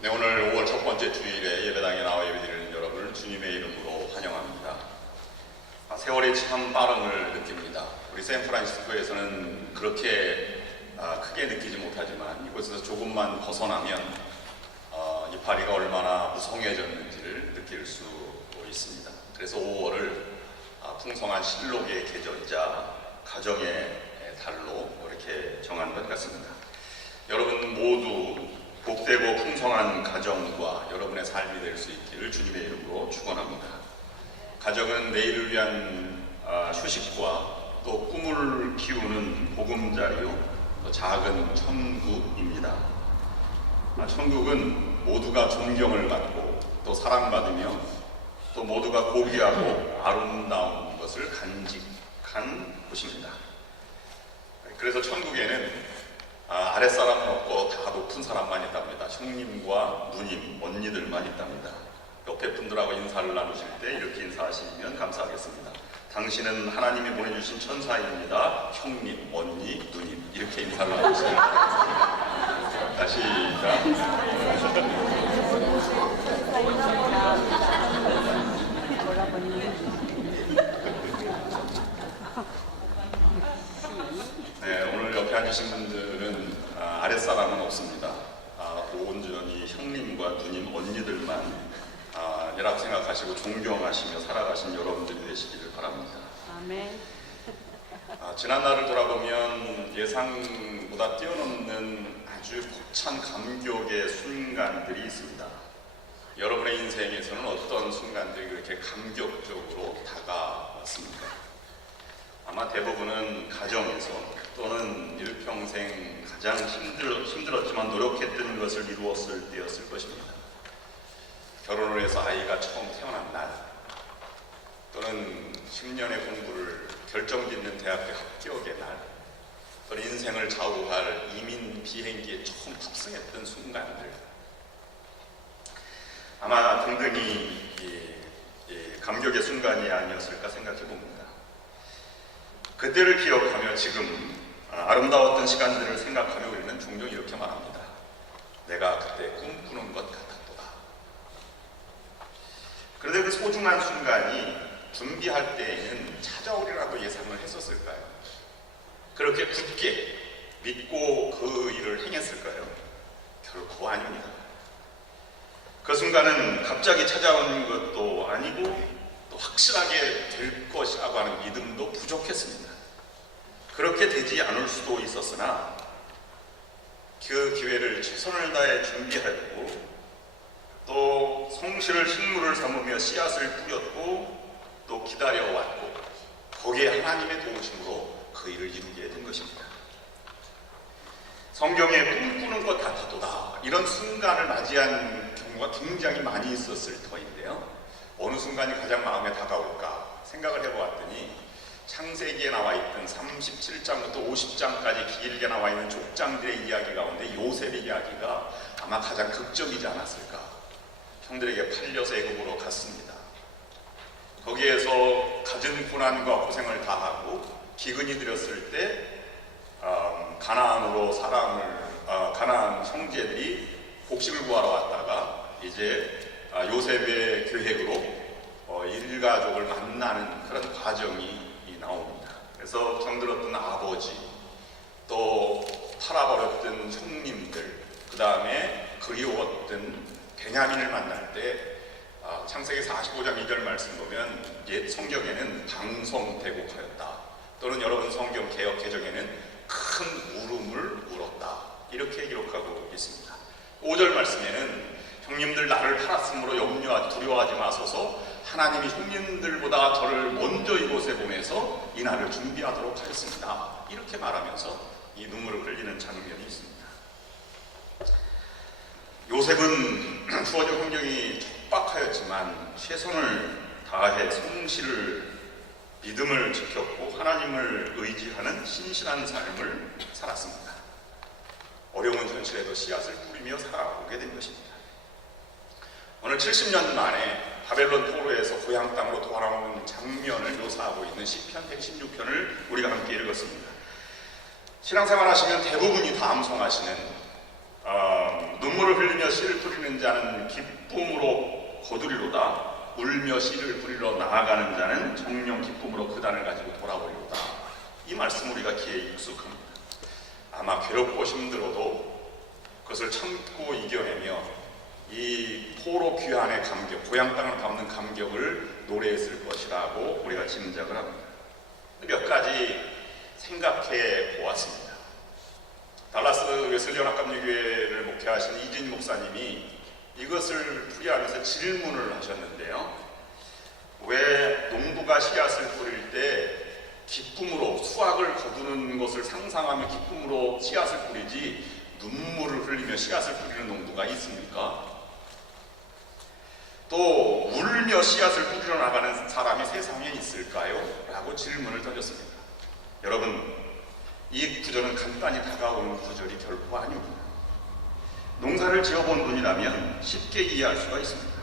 네, 오늘 5월 첫 번째 주일에 예배당에 나와 예배드리는 여러분을 주님의 이름으로 환영합니다. 세월이 참 빠름을 느낍니다. 우리 샌프란시스코에서는 그렇게 크게 느끼지 못하지만 이곳에서 조금만 벗어나면 이파리가 얼마나 무성해졌는지를 느낄 수 있습니다. 그래서 5월을 풍성한 실록의 계절이자 가정의 달로 이렇게 정한 것 같습니다. 여러분 모두 복되고 풍성한 가정과 여러분의 삶이 될 수 있기를 주님의 이름으로 축원합니다. 가정은 내일을 위한 휴식과 또 꿈을 키우는 보금자리요, 또 작은 천국입니다. 천국은 모두가 존경을 받고 또 사랑받으며 또 모두가 고귀하고 아름다운 것을 간직한 곳입니다. 그래서 천국에는 아랫사람은 없고 다 높은 사람만 있답니다. 형님과 누님, 언니들만 있답니다. 옆에 분들하고 인사를 나누실 때 이렇게 인사하시면 감사하겠습니다. 당신은 하나님이 보내주신 천사입니다. 형님, 언니, 누님 이렇게 인사를 나누시면 다시 네, 오늘 옆에 앉으신 분들은 아랫사람은 없습니다. 온전히 형님과 누님, 언니들만 연합 생각하시고 존경하시며 살아가신 여러분들이 되시기를 바랍니다. 아멘. 지난 날을 돌아보면 예상보다 뛰어넘는 아주 벅찬 감격의 순간들이 있습니다. 여러분의 인생에서는 어떤 순간들이 그렇게 감격적으로 다가왔습니까? 아마 대부분은 가정에서 또는 일평생 가장 힘들었지만 노력했던 것을 이루었을 때였을 것입니다. 결혼을 해서 아이가 처음 태어난 날, 또는 10년의 공부를 결정짓는 대학교 합격의 날, 또는 인생을 좌우할 이민 비행기에 처음 탑승했던 순간들, 아마 등등이 감격의 순간이 아니었을까 생각해 봅니다. 그때를 기억하며 지금 아름다웠던 시간들을 생각하며 우리는 종종 이렇게 말합니다. 내가 그때 꿈꾸는 것 같았도다. 그런데 그 소중한 순간이 준비할 때에는 찾아오리라도 예상을 했었을까요? 그렇게 굳게 믿고 그 일을 행했을까요? 결코 아닙니다. 그 순간은 갑자기 찾아오는 것도 아니고 또 확실하게 될 것이라고 하는 믿음도 부족했습니다. 그렇게 되지 않을 수도 있었으나 그 기회를 최선을 다해 준비했고 또 성실을 식물을 삼으며 씨앗을 뿌렸고 또 기다려왔고 거기에 하나님의 도우심으로 그 일을 이루게 된 것입니다. 성경에 꿈꾸는 것 같아도다 이런 순간을 맞이한 경우가 굉장히 많이 있었을 터인데요. 어느 순간이 가장 마음에 다가올까 생각을 해보았더니 창세기에 나와 있던 37장부터 50장까지 길게 나와 있는 족장들의 이야기 가운데 요셉의 이야기가 아마 가장 극적이지 않았을까. 형들에게 팔려서 애굽으로 갔습니다. 거기에서 갖은 고난과 고생을 다하고 기근이 들었을 때 가나안으로 가나안 형제들이 곡식을 구하러 왔다가 이제 요셉의 계획으로 일가족을 만나는 그런 과정이 나옵니다. 그래서 정들었던 아버지, 또 팔아버렸던 형님들, 그 다음에 그리웠던 베냐민을 만날 때 창세기 45장 2절 말씀 보면 옛 성경에는 방성대곡하였다. 또는 여러분 성경 개역 개정에는 큰 울음을 울었다. 이렇게 기록하고 있습니다. 5절 말씀에는 형님들 나를 팔았으므로 두려워하지 마소서 하나님이 형님들보다 저를 먼저 이곳에 보내서 이 날을 준비하도록 하였습니다. 이렇게 말하면서 이 눈물을 흘리는 장면이 있습니다. 요셉은 주어진 환경이 척박하였지만 최선을 다해 성실을 믿음을 지켰고 하나님을 의지하는 신실한 삶을 살았습니다. 어려운 현실에도 씨앗을 뿌리며 살아오게 된 것입니다. 오늘 70년 만에 바벨론 포로에서 고향 땅으로 돌아오는 장면을 묘사하고 있는 시편 116편을 우리가 함께 읽었습니다. 신앙생활 하시면 대부분이 다 암송하시는 눈물 눈물을 흘리며 씨를 뿌리는 자는 기쁨으로 거두리로다. 울며 씨를 뿌리러 나아가는 자는 정령 기쁨으로 그 단을 가지고 돌아오리로다. 이 말씀 우리가 귀에 익숙합니다. 아마 괴롭고 힘들어도 그것을 참고 이겨내며 이 포로 귀환의 감격, 고향 땅을 밟는 감격을 노래했을 것이라고 우리가 짐작을 합니다. 몇 가지 생각해 보았습니다. 달라스 웨슬리언 합감유교회를 목회하신 이진 목사님이 이것을 풀이하면서 질문을 하셨는데요. 왜 농부가 씨앗을 뿌릴 때 기쁨으로 수확을 거두는 것을 상상하며 기쁨으로 씨앗을 뿌리지 눈물을 흘리며 씨앗을 뿌리는 농부가 있습니까? 또 울며 씨앗을 뿌리러 나가는 사람이 세상에 있을까요? 라고 질문을 던졌습니다. 여러분, 이 구절은 간단히 다가오는 구절이 결코 아닙니다. 농사를 지어본 분이라면 쉽게 이해할 수가 있습니다.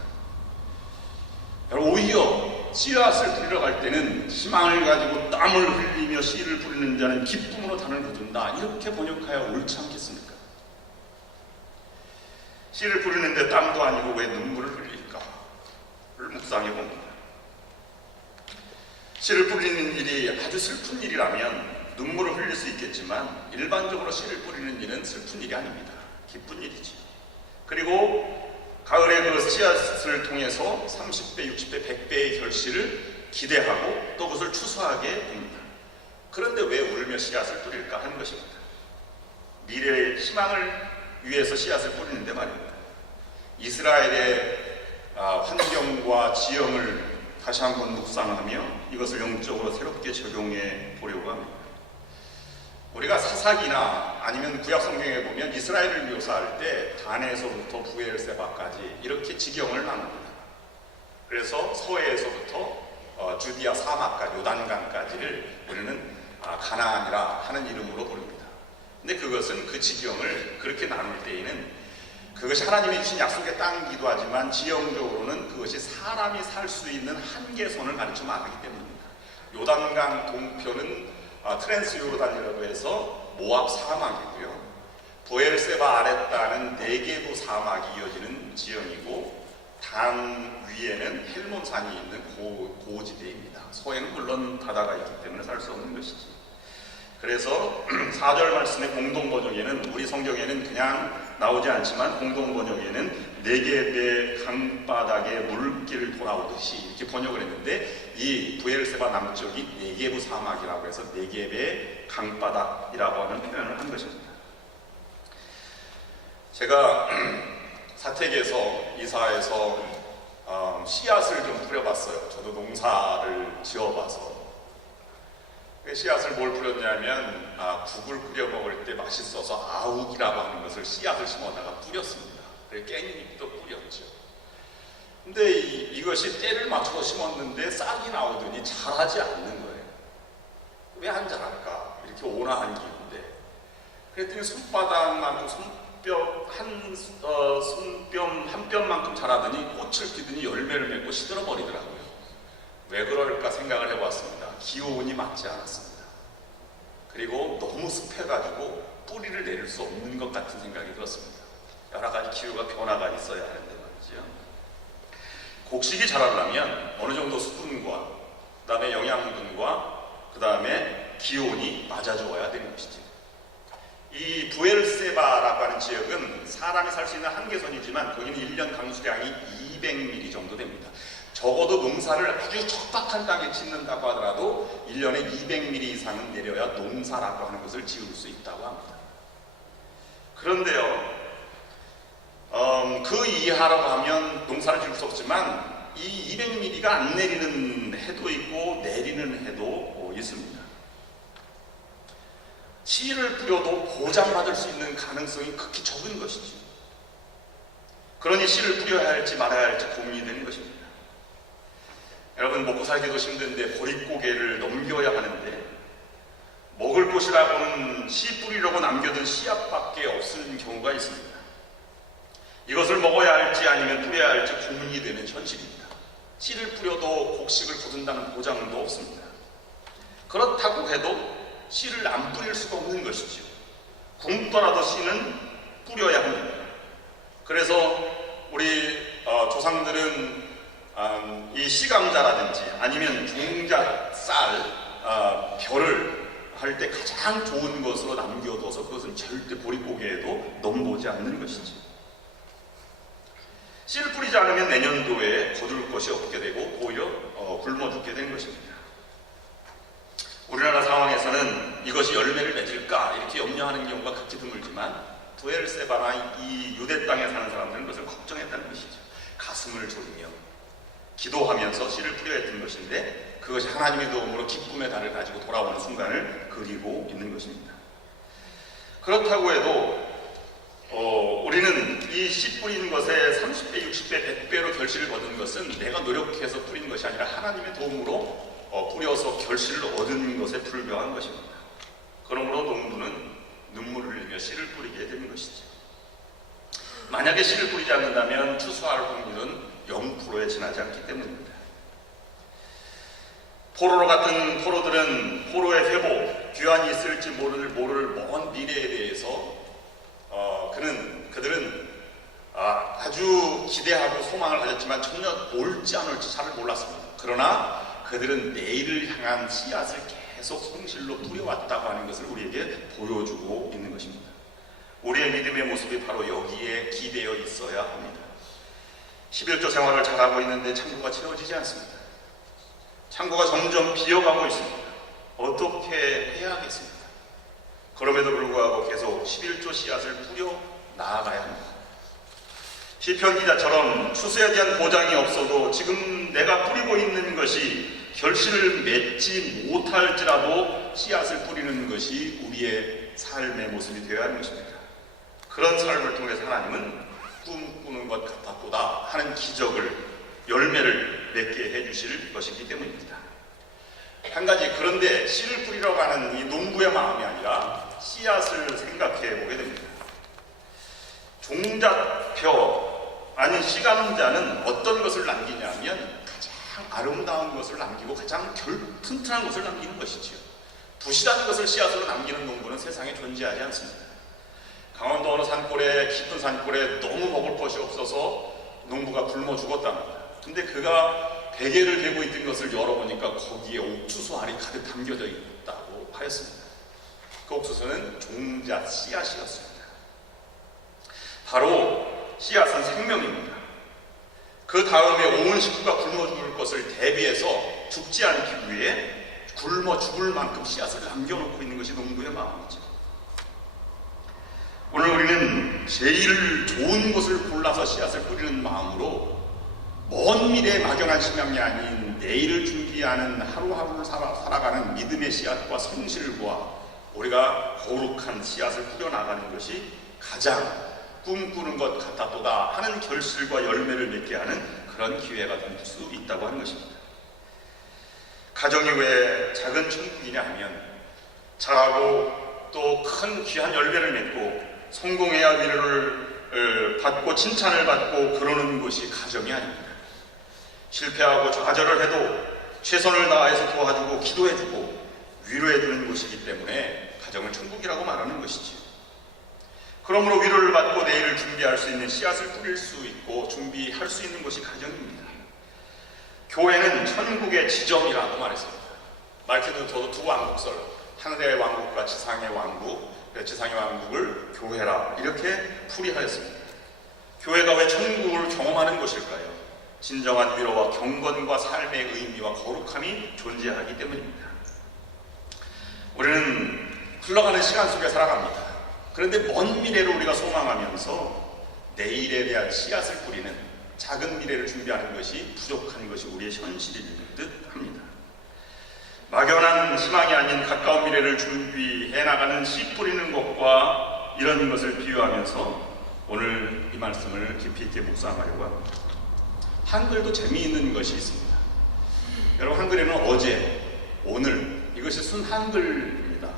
오히려 씨앗을 뿌리러 갈 때는 희망을 가지고 땀을 흘리며 씨를 뿌리는 자는 기쁨으로 단을 거둔다. 이렇게 번역하여 옳지 않겠습니까? 씨를 뿌리는데 땀도 아니고 왜 눈물을 흘릴까를 묵상해 봅니다. 씨를 뿌리는 일이 아주 슬픈 일이라면 눈물을 흘릴 수 있겠지만 일반적으로 씨를 뿌리는 일은 슬픈 일이 아닙니다. 기쁜 일이지. 그리고 가을에 그 씨앗을 통해서 30배, 60배, 100배의 결실을 기대하고 또 그것을 추수하게 됩니다. 그런데 왜 울며 씨앗을 뿌릴까 하는 것입니다. 미래의 희망을 위해서 씨앗을 뿌리는데 말입니다. 이스라엘의 환경과 지형을 다시 한번 묵상하며 이것을 영적으로 새롭게 적용해 보려고 합니다. 우리가 사사기나 아니면 구약 성경에 보면 이스라엘을 묘사할 때 단에서부터 부엘세바까지 이렇게 지경을 나눕니다. 그래서 서해에서부터 주디아 사막까지 요단강까지를 우리는 가나안이라 하는 이름으로 부릅니다. 근데 그것은 그 지경을 그렇게 나눌 때에는 그것이 하나님이 주신 약속의 땅이기도 하지만 지형적으로는 그것이 사람이 살 수 있는 한계선을 가르쳐 말하기 때문입니다. 요단강 동편은 트랜스 요르단이라고 해서 모압 사막이고요. 부엘세바 아랫단은 네게부 사막이 이어지는 지형이고 단 위에는 헬몬산이 있는 고지대입니다. 서해는 물론 바다가 있기 때문에 살 수 없는 것이지. 그래서 4절 말씀의 공동 번역에는 우리 성경에는 그냥 나오지 않지만 공동 번역에는 네겝의 강바닥에 물길을 돌아오듯이 이렇게 번역을 했는데 이 부엘세바 남쪽이 네게부 사막이라고 해서 네겝의 강바닥이라고 하는 표현을 한 것입니다. 제가 사택에서 이사해서 씨앗을 좀 뿌려봤어요. 저도 농사를 지어봐서 씨앗을 뭘 뿌렸냐면 국을 끓여 먹을 때 맛있어서 아욱이라고 하는 것을 씨앗을 심어다가 뿌렸습니다. 그래서 깻잎도 뿌렸죠. 근데 이것이 때를 맞춰서 심었는데 싹이 나오더니 자라지 않는 거예요. 왜 안 자랄까? 이렇게 온화한 기운인데. 그랬더니 손바닥만큼 손뼉 한 뼘만큼 자라더니 꽃을 피더니 열매를 맺고 시들어 버리더라고요. 왜 그럴까 생각을 해봤습니다. 기온이 맞지 않았습니다. 그리고 너무 습해가지고 뿌리를 내릴 수 없는 것 같은 생각이 들었습니다. 여러 가지 기후가 변화가 있어야 하는데 말이죠. 곡식이 자라려면 어느 정도 수분과 그 다음에 영양분과 그 다음에 기온이 맞아줘야 되는 것이죠. 이 부엘세바라고 하는 지역은 사람이 살 수 있는 한계선이지만 거기는 1년 강수량이 200mm 정도 됩니다. 적어도 농사를 아주 척박한 땅에 짓는다고 하더라도 1년에 200mm 이상은 내려야 농사라고 하는 것을 지을 수 있다고 합니다. 그런데요, 그 이하라고 하면 농사를 지을 수 없지만 이 200mm가 안 내리는 해도 있고 내리는 해도 있습니다. 씨를 뿌려도 보장받을 수 있는 가능성이 극히 적은 것이죠. 그러니 씨를 뿌려야 할지 말아야 할지 고민이 되는 것입니다. 여러분, 먹고 살기도 힘든데 보릿고개를 넘겨야 하는데 먹을 곳이라고는 씨 뿌리려고 남겨둔 씨앗밖에 없는 경우가 있습니다. 이것을 먹어야 할지 아니면 뿌려야 할지 고민이 되는 현실입니다. 씨를 뿌려도 곡식을 거둔다는 보장도 없습니다. 그렇다고 해도 씨를 안 뿌릴 수가 없는 것이죠. 굶더라도 씨는 뿌려야 합니다. 그래서 우리 조상들은 이 시감자라든지 아니면 종자, 쌀, 벼를 할 때 가장 좋은 것으로 남겨둬서 그것은 절대 보릿고개에도 넘보지 않는 것이지. 씨를 뿌리지 않으면 내년도에 거둘 것이 없게 되고 오히려 굶어 죽게 되는 것입니다. 우리나라 상황에서는 이것이 열매를 맺을까 이렇게 염려하는 경우가 극히 드물지만 부엘세바나 이 유대 땅에 사는 사람들은 그것을 걱정했다는 것이죠. 가슴을 졸이며 기도하면서 씨를 뿌려야 했던 것인데 그것이 하나님의 도움으로 기쁨의 달을 가지고 돌아오는 순간을 그리고 있는 것입니다. 그렇다고 해도 우리는 이 씨 뿌리는 것에 30배, 60배, 100배로 결실을 거둔 것은 내가 노력해서 뿌린 것이 아니라 하나님의 도움으로 뿌려서 결실을 얻은 것에 불과한 것입니다. 그러므로 농부는 눈물을 흘리며 씨를 뿌리게 되는 것이죠. 만약에 씨를 뿌리지 않는다면 추수할 확률은 0%에 지나지 않기 때문입니다. 포로로 같은 포로들은 포로의 회복, 귀환이 있을지 모를 먼 미래에 대해서 그들은 아주 기대하고 소망을 가졌지만 전혀 올지 안 올지 잘 몰랐습니다. 그러나 그들은 내일을 향한 씨앗을 계속 성실로 뿌려왔다고 하는 것을 우리에게 보여주고 있는 것입니다. 우리의 믿음의 모습이 바로 여기에 기대어 있어야 합니다. 11조 생활을 잘하고 있는데 창고가 채워지지 않습니다. 창고가 점점 비어가고 있습니다. 어떻게 해야 하겠습니까? 그럼에도 불구하고 계속 11조 씨앗을 뿌려 나아가야 합니다. 시편 기자처럼 추수에 대한 보장이 없어도 지금 내가 뿌리고 있는 것이 결실을 맺지 못할지라도 씨앗을 뿌리는 것이 우리의 삶의 모습이 되어야 하는 것입니다. 그런 삶을 통해서 하나님은 꿈꾸는 것 같았도다 하는 기적을, 열매를 맺게 해주실 것이기 때문입니다. 한 가지, 그런데 씨를 뿌리러 가는 이 농부의 마음이 아니라 씨앗을 생각해 보게 됩니다. 종잣표 아닌 시감자는 어떤 것을 남기냐면 가장 아름다운 것을 남기고 가장 튼튼한 것을 남기는 것이지요. 부실한 것을 씨앗으로 남기는 농부는 세상에 존재하지 않습니다. 강원도 어느 산골에, 깊은 산골에 너무 먹을 것이 없어서 농부가 굶어 죽었답니다. 근데 그가 베개를 베고 있던 것을 열어보니까 거기에 옥수수 알이 가득 담겨져 있다고 하였습니다. 그 옥수수는 종잣 씨앗이었습니다. 바로 씨앗은 생명입니다. 그 다음에 온 식구가 굶어 죽을 것을 대비해서 죽지 않기 위해 굶어 죽을 만큼 씨앗을 남겨놓고 있는 것이 농부의 마음이죠. 오늘 우리는 제일 좋은 것을 골라서 씨앗을 뿌리는 마음으로 먼 미래에 막연한 희망이 아닌 내일을 준비하는 하루하루를 살아가는 믿음의 씨앗과 성실과 우리가 거룩한 씨앗을 뿌려나가는 것이 가장 꿈꾸는 것 같았도다 하는 결실과 열매를 맺게 하는 그런 기회가 될 수 있다고 하는 것입니다. 가정이 왜 작은 천국이냐 하면 잘하고 또 큰 귀한 열매를 맺고 성공해야 위로를 받고 칭찬을 받고 그러는 것이 가정이 아닙니다. 실패하고 좌절을 해도 최선을 다해서 도와주고 기도해주고 위로해주는 것이기 때문에 가정을 천국이라고 말하는 것이지요. 그러므로 위로를 받고 내일을 준비할 수 있는 씨앗을 뿌릴 수 있고 준비할 수 있는 것이 가정입니다. 교회는 천국의 지점이라고 말했습니다. 마르틴 루터도 두 왕국설, 하늘의 왕국과 지상의 왕국, 지상의 왕국을 교회라 이렇게 풀이하였습니다. 교회가 왜 천국을 경험하는 것일까요? 진정한 위로와 경건과 삶의 의미와 거룩함이 존재하기 때문입니다. 우리는 흘러가는 시간 속에 살아갑니다. 그런데 먼 미래를 우리가 소망하면서 내일에 대한 씨앗을 뿌리는 작은 미래를 준비하는 것이 부족한 것이 우리의 현실인 듯 합니다. 막연한 희망이 아닌 가까운 미래를 준비해 나가는 씨 뿌리는 것과 이런 것을 비유하면서 오늘 이 말씀을 깊이 있게 묵상하려고 합니다. 한글도 재미있는 것이 있습니다. 여러분, 한글에는 어제, 오늘 이것이 순 한글입니다.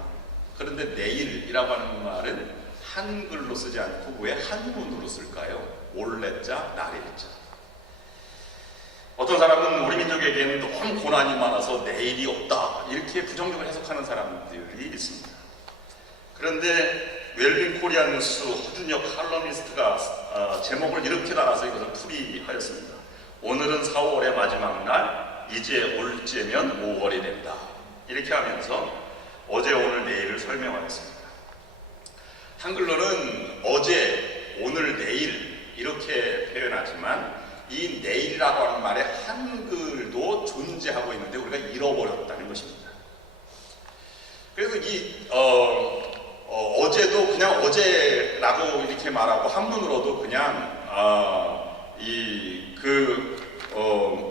그런데 내일이라고 하는 말은 한글로 쓰지 않고 왜 한문으로 쓸까요? 올레자, 날일자. 어떤 사람은 우리 민족에게는 너무 고난이 많아서 내일이 없다 이렇게 부정적으로 해석하는 사람들이 있습니다. 그런데 웰빙 코리아 뉴스 허준혁 칼럼니스트가 제목을 이렇게 달아서 이것을 풀이하였습니다. 오늘은 4월의 마지막 날, 이제 올째면 5월이 된다. 이렇게 하면서 어제, 오늘, 내일을 설명하였습니다. 한글로는 어제, 오늘, 내일 이렇게 표현하지만 이 내일이라고 하는 말에 한글도 존재하고 있는데 우리가 잃어버렸다는 것입니다. 그래서 어제도 그냥 어제라고 이렇게 말하고 한문으로도 그냥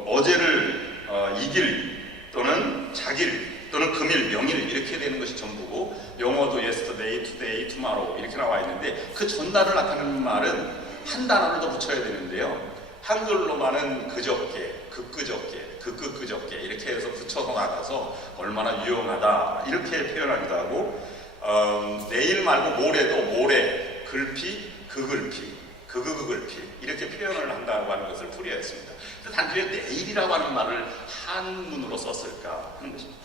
어제를 이길 또는 자길 또는 금일, 명일 이렇게 되는 것이 전부고 영어도 yesterday, today, tomorrow 이렇게 나와 있는데 그 전날을 나타내는 말은 한 단어를 더 붙여야 되는데요. 한글로만은 그저께, 그저께 이렇게 해서 붙여서 나가서 얼마나 유용하다 이렇게 표현하기도 하고 내일 말고 모레도 모레, 글피, 그글피, 그글피 이렇게 표현을 한다고 하는 것을 풀이했습니다. 단순히 내일이라고 하는 말을 한문으로 썼을까 하는 것입니다.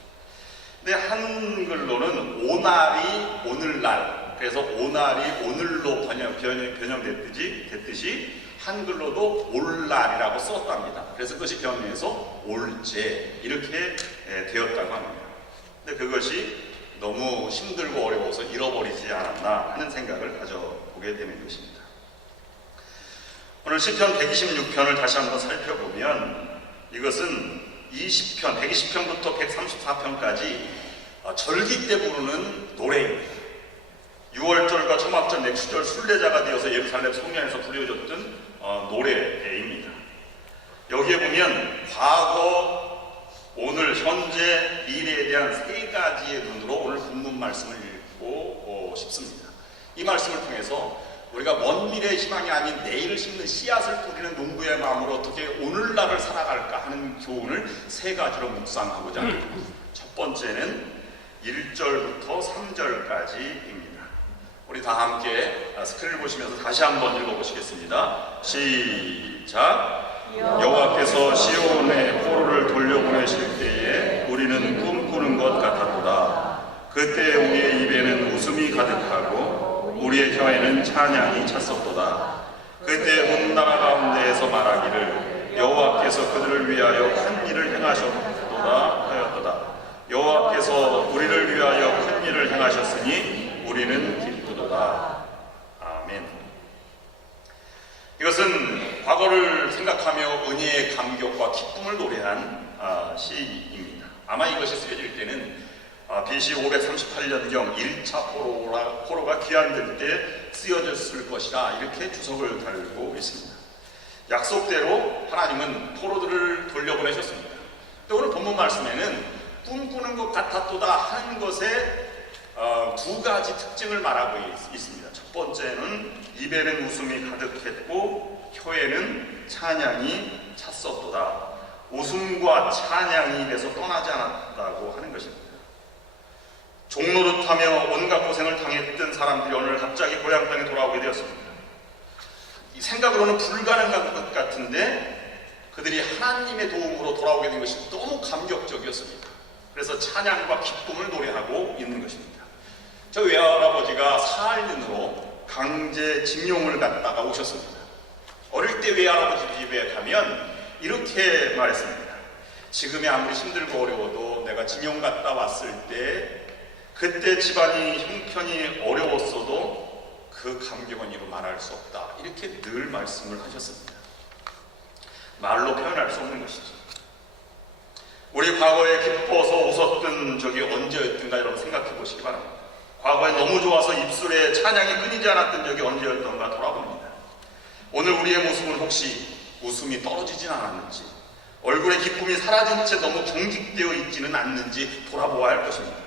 근데 한글로는 오날이 오늘날, 그래서 오날이 오늘로 변형됐듯이 한글로도 올날이라고 썼답니다. 그래서 그것이 변형해서 올제 이렇게 되었다고 합니다. 근데 그것이 너무 힘들고 어려워서 잃어버리지 않았나 하는 생각을 가져보게 되는 것입니다. 오늘 시편 126편을 다시 한번 살펴보면 이것은 120편부터 134편까지 절기 때 부르는 노래입니다. 6월절과 초막절, 맥주절 순례자가 되어서 예루살렘 성전에서 불려줬던 노래입니다. 여기에 보면 과거, 오늘, 현재, 미래에 대한 세 가지의 눈으로 오늘 본문 말씀을 읽고 싶습니다. 이 말씀을 통해서 우리가 먼 미래의 희망이 아닌 내일을 심는 씨앗을 뿌리는 농부의 마음으로 어떻게 오늘날을 살아갈까 하는 교훈을 세 가지로 묵상하고자 합니다. 첫 번째는 1절부터 3절까지입니다. 우리 다 함께 스크린을 보시면서 다시 한번 읽어보시겠습니다. 시작! 여호와께서 시온에 포로를 돌려보내실 때에 우리는 꿈꾸는 것 같았도다. 그때 우리의 입에는 웃음이 가득하고 우리의 혀에는 찬양이 찼었도다. 그때 온 나라 가운데에서 말하기를 여호와께서 그들을 위하여 큰 일을 행하셨도다 하였도다. 여호와께서 우리를 위하여 큰 일을 행하셨으니 우리는 기쁘도다. 아멘. 이것은 과거를 생각하며 은혜의 감격과 기쁨을 노래한 시입니다. 아마 이것이 쓰여질 때는 BC 538년경 1차 포로가 귀환될 때 쓰여졌을 것이라 이렇게 주석을 달고 있습니다. 약속대로 하나님은 포로들을 돌려보내셨습니다. 또 오늘 본문 말씀에는 꿈꾸는 것 같았도다 하는 것에 두 가지 특징을 말하고 있습니다. 첫 번째는 입에는 웃음이 가득했고 혀에는 찬양이 찼었도다. 웃음과 찬양이 입에서 떠나지 않았다고 하는 것입니다. 종노릇하며 온갖 고생을 당했던 사람들이 오늘 갑자기 고향 땅에 돌아오게 되었습니다. 이 생각으로는 불가능한 것 같은데 그들이 하나님의 도움으로 돌아오게 된 것이 너무 감격적이었습니다. 그래서 찬양과 기쁨을 노래하고 있는 것입니다. 저 외할아버지가 사할린으로 강제징용을 갔다가 오셨습니다. 어릴 때 외할아버지 집에 가면 이렇게 말했습니다. 지금이 아무리 힘들고 어려워도 내가 징용 갔다 왔을 때 그때 집안이 형편이 어려웠어도 그 감격은 이루 말할 수 없다. 이렇게 늘 말씀을 하셨습니다. 말로 표현할 수 없는 것이죠. 우리 과거에 기뻐서 웃었던 적이 언제였던가 여러분 생각해 보시기 바랍니다. 과거에 너무 좋아서 입술에 찬양이 끊이지 않았던 적이 언제였던가 돌아봅니다. 오늘 우리의 모습은 혹시 웃음이 떨어지진 않았는지, 얼굴에 기쁨이 사라진 채 너무 경직되어 있지는 않는지 돌아보아야 할 것입니다.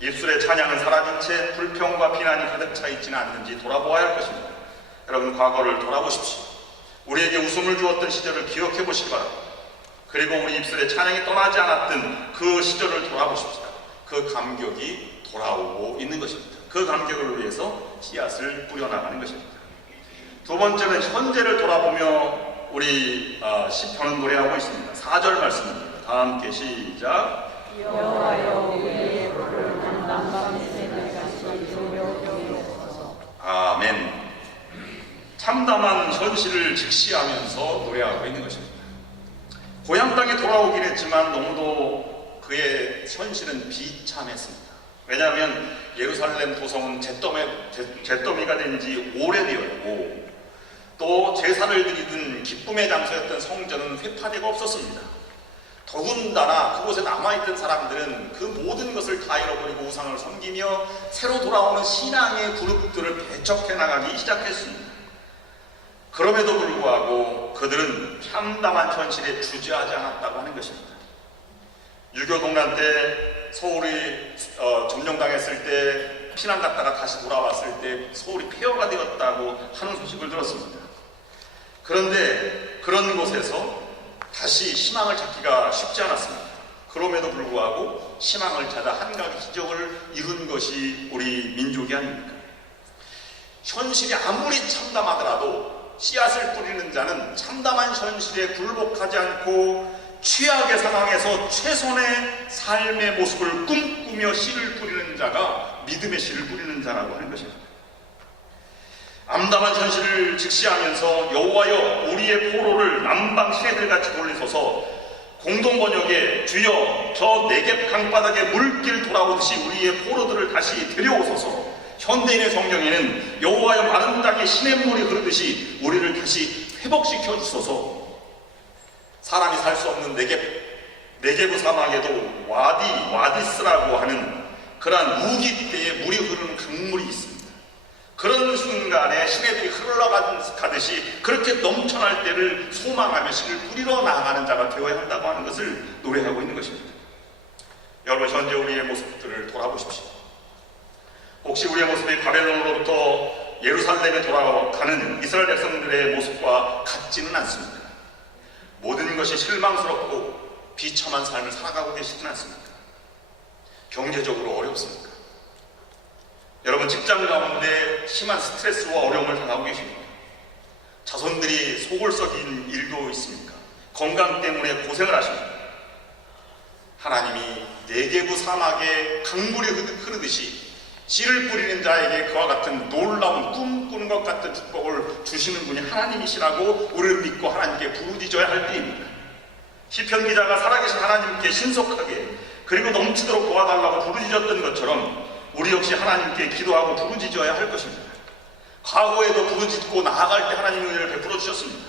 입술의 찬양은 사라진 채 불평과 비난이 가득 차 있지는 않는지 돌아보아야 할 것입니다. 여러분 과거를 돌아보십시오. 우리에게 웃음을 주었던 시절을 기억해 보시기 바랍니다. 그리고 우리 입술에 찬양이 떠나지 않았던 그 시절을 돌아보십시오. 그 감격이 돌아오고 있는 것입니다. 그 감격을 위해서 씨앗을 뿌려나가는 것입니다. 두 번째는 현재를 돌아보며 우리 시편은 노래하고 있습니다. 4절 말씀입니다. 다 함께 시작. 여호와여 우리의 불을 난방의 새들같이 조려주옵소서. 참담한 현실을 직시하면서 노래하고 있는 것입니다. 고향 땅에 돌아오긴 했지만 너무도 그의 현실은 비참했습니다. 왜냐하면 예루살렘 도성은 잿더미가 된 지 오래되었고 또 제사를 드리던 기쁨의 장소였던 성전은 회파되가 없었습니다. 더군다나 그곳에 남아있던 사람들은 그 모든 것을 다 잃어버리고 우상을 섬기며 새로 돌아오는 신앙의 그룹들을 배척해 나가기 시작했습니다. 그럼에도 불구하고 그들은 참담한 현실에 주저하지 않았다고 하는 것입니다. 6.25 동란 때 서울이 점령당했을 때 피난 갔다가 다시 돌아왔을 때 서울이 폐허가 되었다고 하는 소식을 들었습니다. 그런데 그런 곳에서 다시 희망을 찾기가 쉽지 않았습니다. 그럼에도 불구하고 희망을 찾아 한 가지 기적을 이룬 것이 우리 민족이 아닙니까? 현실이 아무리 참담하더라도 씨앗을 뿌리는 자는 참담한 현실에 굴복하지 않고 최악의 상황에서 최선의 삶의 모습을 꿈꾸며 씨를 뿌리는 자가 믿음의 씨를 뿌리는 자라고 하는 것입니다. 암담한 현실을 직시하면서 여호와여 우리의 포로를 남방 시내들같이 돌리소서, 공동 번역에 주여 저 네겝 강바닥에 물길 돌아오듯이 우리의 포로들을 다시 데려오소서, 현대인의 성경에는 여호와여 마른 땅에 시냇물이 흐르듯이 우리를 다시 회복시켜 주소서. 사람이 살 수 없는 네게브 사막에도 와디스라고 하는 그러한 우기 때에 물이 흐르는 강물이 있습니다. 그런 순간에 시내들이 흘러가듯이 그렇게 넘쳐날 때를 소망하며 씨를 뿌리러 나아가는 자가 되어야 한다고 하는 것을 노래하고 있는 것입니다. 여러분, 현재 우리의 모습들을 돌아보십시오. 혹시 우리의 모습이 바벨론으로부터 예루살렘에 돌아가는 이스라엘 백성들의 모습과 같지는 않습니까? 모든 것이 실망스럽고 비참한 삶을 살아가고 계시진 않습니까? 경제적으로 어렵습니까? 여러분, 직장 가운데 심한 스트레스와 어려움을 당하고 계십니까? 자손들이 속을 썩인 일도 있습니까? 건강 때문에 고생을 하십니까? 하나님이 네게브 사막에 강물이 흐르듯이 씨를 뿌리는 자에게 그와 같은 놀라운 꿈꾸는 것 같은 축복을 주시는 분이 하나님이시라고 우리를 믿고 하나님께 부르짖어야 할 때입니다. 시편 기자가 살아계신 하나님께 신속하게 그리고 넘치도록 도와달라고 부르짖었던 것처럼 우리 역시 하나님께 기도하고 부르짖어야 할 것입니다. 과거에도 부르짖고 나아갈 때 하나님의 은혜를 베풀어 주셨습니다.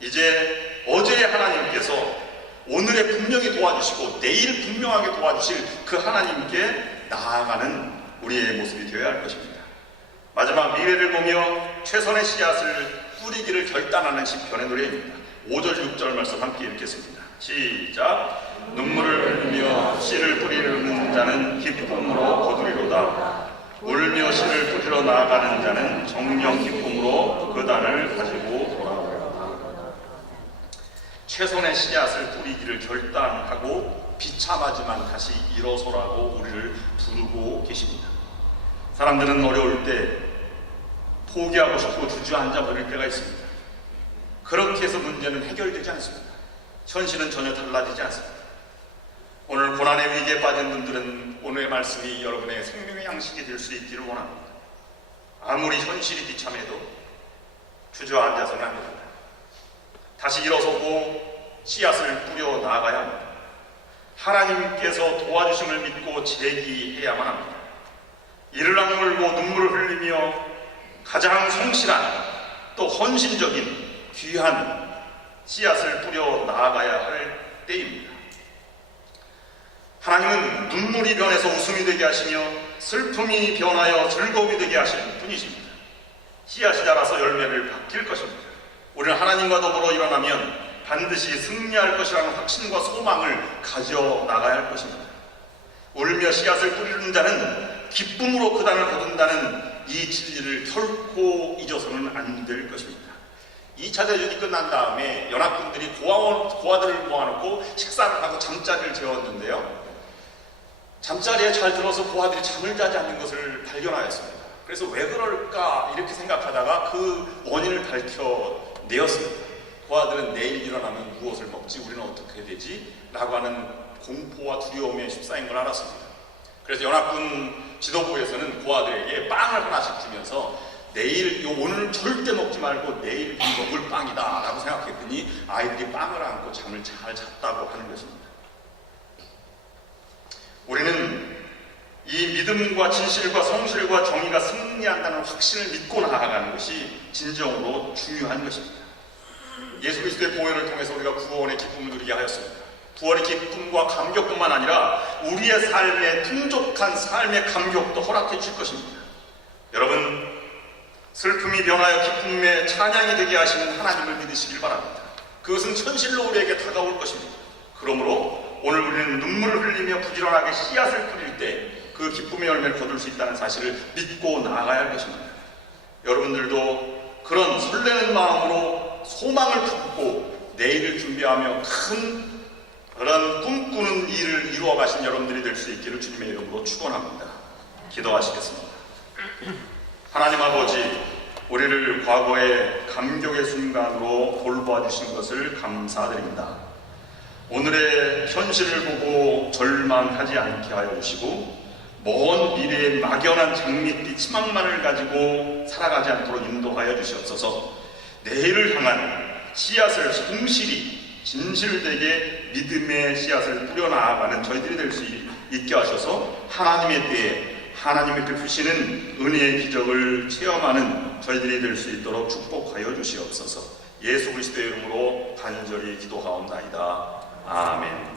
이제 어제의 하나님께서 오늘에 분명히 도와주시고 내일 분명하게 도와주실 그 하나님께 나아가는 우리의 모습이 되어야 할 것입니다. 마지막 미래를 보며 최선의 씨앗을 뿌리기를 결단하는 시편의 노래입니다. 5절 6절 말씀 함께 읽겠습니다. 시작. 눈물을 흘리며 씨를 뿌리는 자는 기쁨으로 거두리로다. 울며 씨를 뿌리러 나아가는 자는 정령 기쁨으로 그 단을 가지고 돌아오리로다. 최선의 씨앗을 뿌리기를 결단하고 비참하지만 다시 일어서라고 우리를 부르고 계십니다. 사람들은 어려울 때 포기하고 싶고 주저앉아 버릴 때가 있습니다. 그렇게 해서 문제는 해결되지 않습니다. 현실은 전혀 달라지지 않습니다. 오늘 고난의 위기에 빠진 분들은 오늘의 말씀이 여러분의 생명의 양식이 될 수 있기를 원합니다. 아무리 현실이 비참해도 주저앉아서는 안 됩니다. 다시 일어서고 씨앗을 뿌려 나아가야 합니다. 하나님께서 도와주심을 믿고 제기해야만 합니다. 이를 악물고 눈물을 흘리며 가장 성실한 또 헌신적인 귀한 씨앗을 뿌려 나아가야 할 때입니다. 하나님은 눈물이 변해서 웃음이 되게 하시며 슬픔이 변하여 즐거움이 되게 하시는 분이십니다. 씨앗이 자라서 열매를 받길 것입니다. 우리는 하나님과 더불어 일어나면 반드시 승리할 것이라는 확신과 소망을 가져 나가야 할 것입니다. 울며 씨앗을 뿌리는 자는 기쁨으로 그 단을 거둔다는 이 진리를 결코 잊어서는 안 될 것입니다. 2차 대전이 끝난 다음에 연합군들이 고아들을 모아놓고 식사를 하고 잠자리를 재웠는데요. 잠자리에 잘 들어서 고아들이 잠을 자지 않는 것을 발견하였습니다. 그래서 왜 그럴까 이렇게 생각하다가 그 원인을 밝혀내었습니다. 고아들은 내일 일어나면 무엇을 먹지? 우리는 어떻게 해야 되지? 라고 하는 공포와 두려움에 휩싸인 걸 알았습니다. 그래서 연합군 지도부에서는 고아들에게 빵을 하나씩 주면서 내일 오늘 절대 먹지 말고 내일 먹을 빵이다 라고 생각했더니 아이들이 빵을 안고 잠을 잘 잤다고 하는 것입니다. 우리는 이 믿음과 진실과 성실과 정의가 승리한다는 확신을 믿고 나아가는 것이 진정으로 중요한 것입니다. 예수 그리스도의 보혈을 통해서 우리가 구원의 기쁨을 누리게 하였습니다. 구원의 기쁨과 감격뿐만 아니라 우리의 삶에 풍족한 삶의 감격도 허락해 주실 것입니다. 여러분, 슬픔이 변하여 기쁨의 찬양이 되게 하시는 하나님을 믿으시길 바랍니다. 그것은 천실로 우리에게 다가올 것입니다. 그러므로 오늘 우리는 눈물을 흘리며 부지런하게 씨앗을 뿌릴 때 그 기쁨의 열매를 거둘 수 있다는 사실을 믿고 나아가야 할 것입니다. 여러분들도 그런 설레는 마음으로 소망을 품고 내일을 준비하며 큰 그런 꿈꾸는 일을 이루어 가신 여러분들이 될 수 있기를 주님의 이름으로 축원합니다. 기도하시겠습니다. 하나님 아버지, 우리를 과거의 감격의 순간으로 돌보아 주신 것을 감사드립니다. 오늘의 현실을 보고 절망하지 않게 하여 주시고 먼 미래의 막연한 장밋빛 희망만을 가지고 살아가지 않도록 인도하여 주시옵소서. 내일을 향한 씨앗을 성실히 진실되게 믿음의 씨앗을 뿌려나가는 저희들이 될 수 있게 하셔서 하나님의 때에 하나님이 베푸시는 은혜의 기적을 체험하는 저희들이 될 수 있도록 축복하여 주시옵소서. 예수 그리스도의 이름으로 간절히 기도하옵나이다. 아멘.